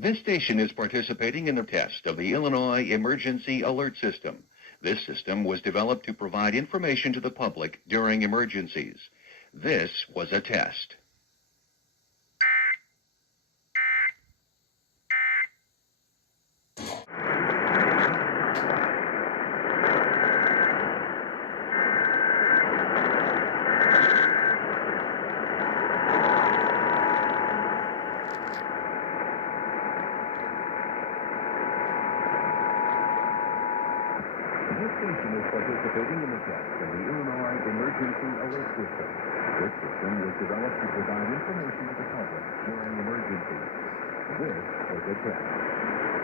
This station is participating in the test of the Illinois Emergency Alert System. This system was developed to provide information to the public during emergencies. This was a test. This station is participating in the test of the Illinois Emergency Alert System. This system was developed to provide information to the public during emergencies. This was a test.